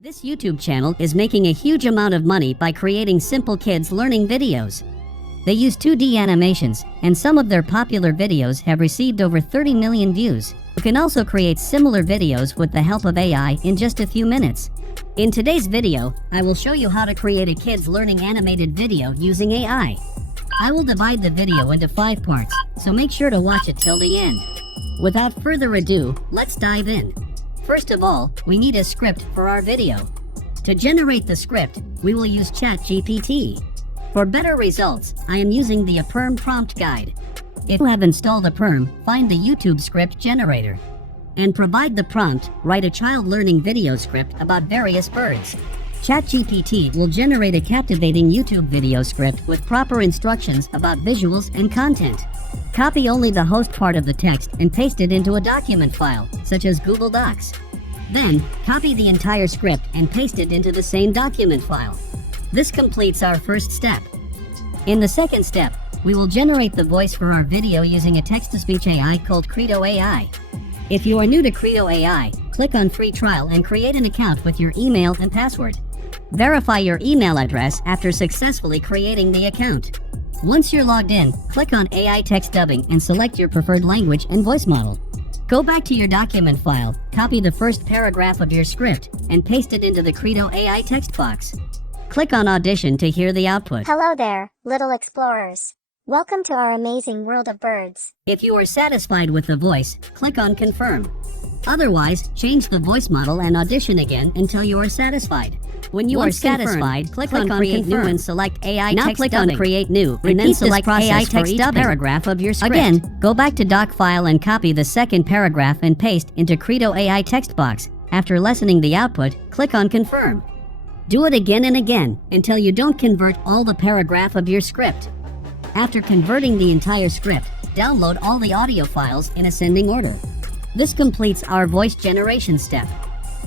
This YouTube channel is making a huge amount of money by creating simple kids learning videos. They use 2D animations, and some of their popular videos have received over 30 million views. You can also create similar videos with the help of AI in just a few minutes. In today's video, I will show you how to create a kids learning animated video using AI. I will divide the video into 5 parts, so make sure to watch it till the end. Without further ado, let's dive in. First of all, we need a script for our video. To generate the script, we will use ChatGPT. For better results, I am using the Perm prompt guide. If you have installed a Perm, find the YouTube script generator and provide the prompt, write a child learning video script about various birds. ChatGPT will generate a captivating YouTube video script with proper instructions about visuals and content. Copy only the host part of the text and paste it into a document file, such as Google Docs. Then, copy the entire script and paste it into the same document file. This completes our first step. In the second step, we will generate the voice for our video using a text-to-speech AI called Kreado AI. If you are new to Kreado AI, click on Free Trial and create an account with your email and password. Verify your email address after successfully creating the account. Once you're logged in, click on AI Text Dubbing and select your preferred language and voice model. Go back to your document file, copy the first paragraph of your script, and paste it into the Kreado AI text box. Click on Audition to hear the output. Hello there, little explorers. Welcome to our amazing world of birds. If you are satisfied with the voice, click on Confirm. Otherwise, change the voice model and audition again until you are satisfied. When you are satisfied, click on Create New and select AI Text Dubbing. Now click on Create New and then select AI Text Dubbing paragraph of your script. Again, go back to Doc File and copy the second paragraph and paste into Kreado AI text box. After lessening the output, click on Confirm. Do it again and again until you don't convert all the paragraph of your script. After converting the entire script, download all the audio files in ascending order. This completes our voice generation step.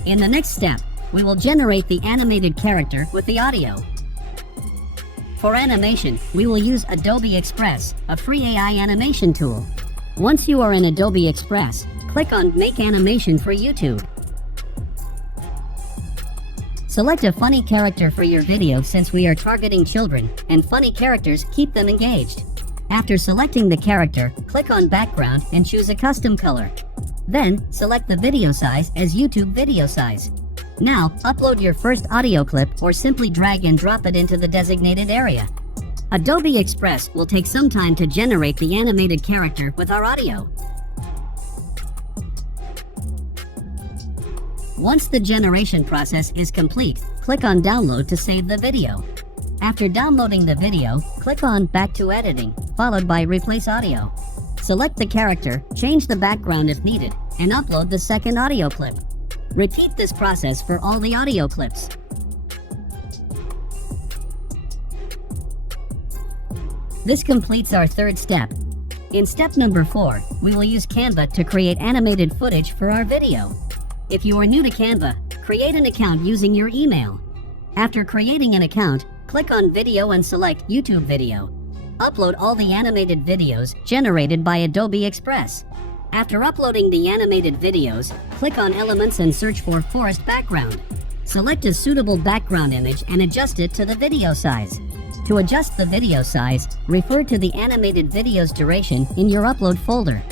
In the next step, we will generate the animated character with the audio. For animation, we will use Adobe Express, a free AI animation tool. Once you are in Adobe Express, click on Make Animation for YouTube. Select a funny character for your video since we are targeting children, and funny characters keep them engaged. After selecting the character, click on Background and choose a custom color. Then, select the video size as YouTube video size. Now, upload your first audio clip or simply drag and drop it into the designated area. Adobe Express will take some time to generate the animated character with our audio. Once the generation process is complete, click on Download to save the video. After downloading the video, click on Back to Editing, followed by Replace Audio. Select the character, change the background if needed, and upload the second audio clip. Repeat this process for all the audio clips. This completes our third step. In step number 4, we will use Canva to create animated footage for our video. If you are new to Canva, create an account using your email. After creating an account, click on Video and select YouTube Video. Upload all the animated videos generated by Adobe Express. After uploading the animated videos, click on Elements and search for Forest Background. Select a suitable background image and adjust it to the video size. To adjust the video size, refer to the animated video's duration in your upload folder.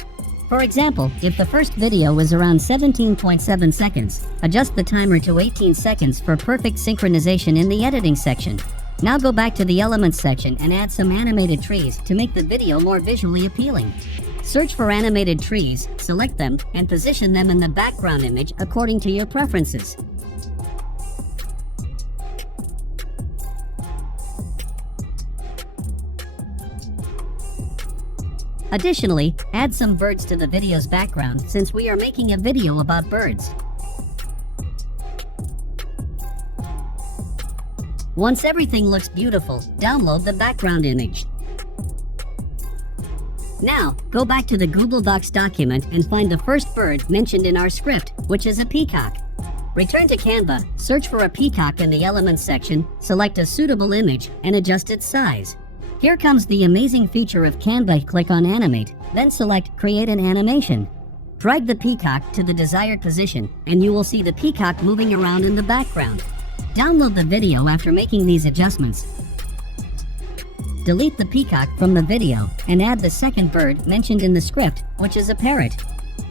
For example, if the first video was around 17.7 seconds, adjust the timer to 18 seconds for perfect synchronization in the editing section. Now go back to the Elements section and add some animated trees to make the video more visually appealing. Search for animated trees, select them, and position them in the background image according to your preferences. Additionally, add some birds to the video's background since we are making a video about birds. Once everything looks beautiful, download the background image. Now, go back to the Google Docs document and find the first bird mentioned in our script, which is a peacock. Return to Canva, search for a peacock in the Elements section, select a suitable image, and adjust its size. Here comes the amazing feature of Canva. Click on Animate, then select Create an Animation. Drag the peacock to the desired position, and you will see the peacock moving around in the background. Download the video after making these adjustments. Delete the peacock from the video and add the second bird mentioned in the script, which is a parrot.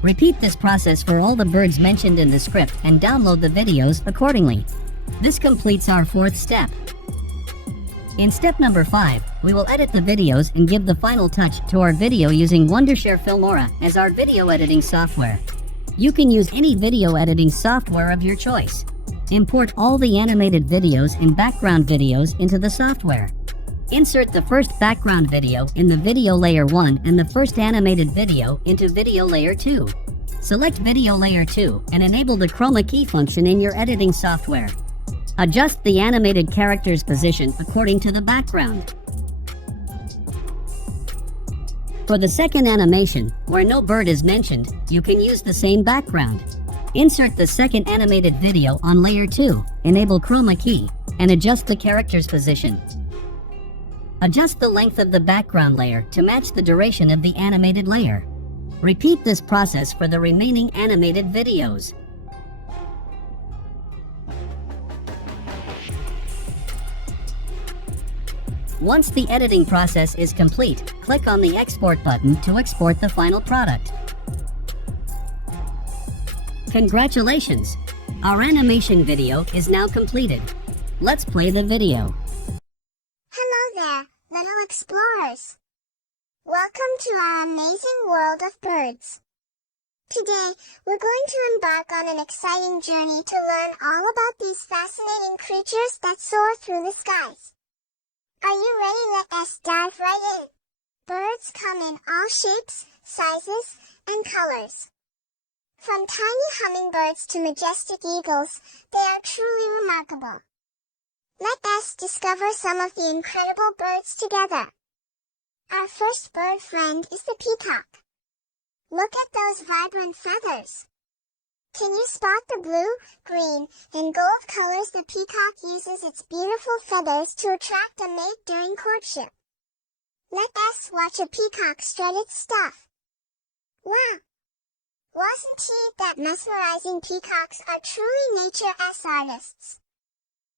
Repeat this process for all the birds mentioned in the script and download the videos accordingly. This completes our fourth step. In step number 5, we will edit the videos and give the final touch to our video using Wondershare Filmora as our video editing software. You can use any video editing software of your choice. Import all the animated videos and background videos into the software. Insert the first background video in the video layer 1 and the first animated video into video layer 2. Select video layer 2 and enable the chroma key function in your editing software. Adjust the animated character's position according to the background. For the second animation, where no bird is mentioned, you can use the same background. Insert the second animated video on layer 2, enable chroma key, and adjust the character's position. Adjust the length of the background layer to match the duration of the animated layer. Repeat this process for the remaining animated videos. Once the editing process is complete, click on the Export button to export the final product. Congratulations! Our animation video is now completed. Let's play the video. Hello there, little explorers. Welcome to our amazing world of birds. Today, we're going to embark on an exciting journey to learn all about these fascinating creatures that soar through the skies. Are you ready? Let us dive right in. Birds come in all shapes, sizes, and colors. From tiny hummingbirds to majestic eagles, they are truly remarkable. Let us discover some of the incredible birds together. Our first bird friend is the peacock. Look at those vibrant feathers. Can you spot the blue, green, and gold colors the peacock uses its beautiful feathers to attract a mate during courtship? Let us watch a peacock strut its stuff. Wow! Wasn't it that mesmerizing? Peacocks are truly nature's artists.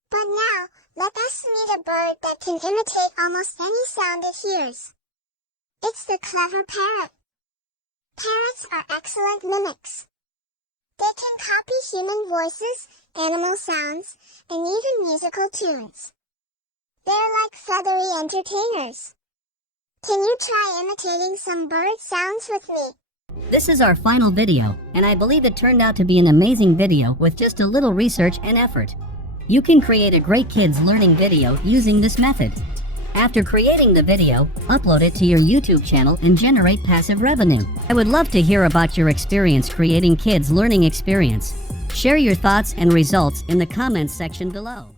But now, let us meet a bird that can imitate almost any sound it hears. It's the clever parrot. Parrots are excellent mimics. They can copy human voices, animal sounds, and even musical tunes. They're like feathery entertainers. Can you try imitating some bird sounds with me? This is our final video, and I believe it turned out to be an amazing video with just a little research and effort. You can create a great kids learning video using this method. After creating the video, upload it to your YouTube channel and generate passive revenue. I would love to hear about your experience creating kids learning experience. Share your thoughts and results in the comments section below.